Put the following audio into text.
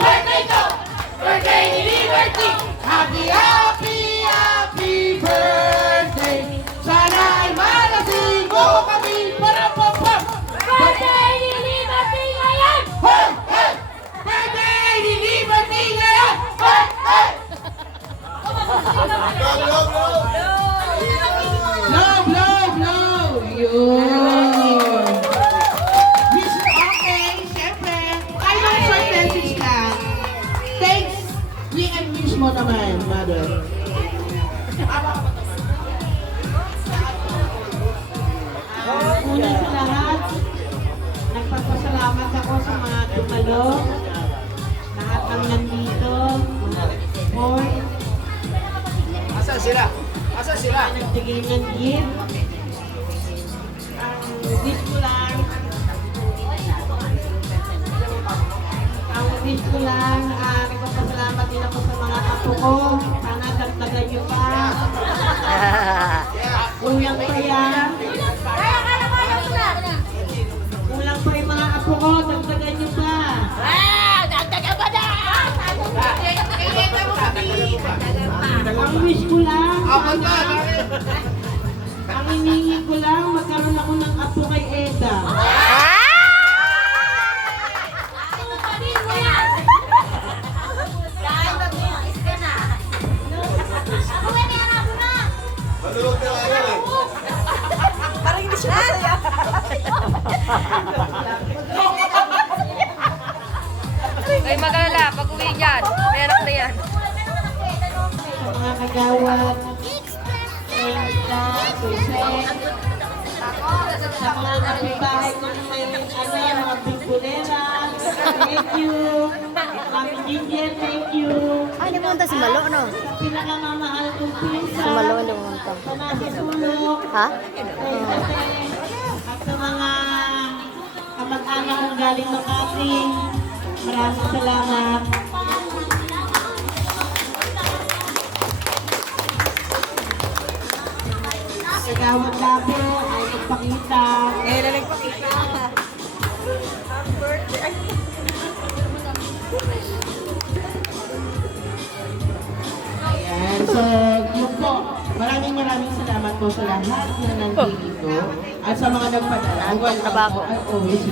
birthday ko! Birthday ni Liberty! Happy, happy, happy birthday! Sana ay malasing mo kami para papap! Birthday ni Liberty ngayon! Hey! Hey! Birthday ni Liberty ngayon! Hey! Hey! Love, love, love! Yun! Miss, okay, syempre, I know short message lang. Thanks, me and Miss mo naman, mother. Una sa lahat, nagpapasalamat ako sa mga dumalo, lahat ng nandito, mga support, Asan sila? Asan sila? nagbigay ng gift. Ang wish ko lang, nagpapasalamat din ako sa mga apo ko. Sana dagdagan nyo pa. Kulang pa yan. Kulang pa yung mga apo ko, dagdagan nyo pa. Ang wish ko lang, sana, ang hiningi ko lang, magkaroon ako ng apo kay Eda. Malulog na kayo eh. Parang hindi siya masaya. Ay, magalala, pag uwi niyan, meron na yan. Sa mga kagawad, Eda, Jose, sa mga kapitbahay ko na may mga bigulera, thank you. Mami Ginger, thank you. Ay, di pumunta si Malo, no? Sa pinakamamahal kong pinsa, Si Malo, hindi pumunta. sa nasa sulok, Ha? kay Ate, at sa mga kamag-anak kong galing Makati, maraming salamat. Kagawad Labo, ay magpakita. Lalang pakita. Ayan. So, yun po. Maraming salamat po sa lahat na nandito. At sa mga nagpadala. Trabaho. Always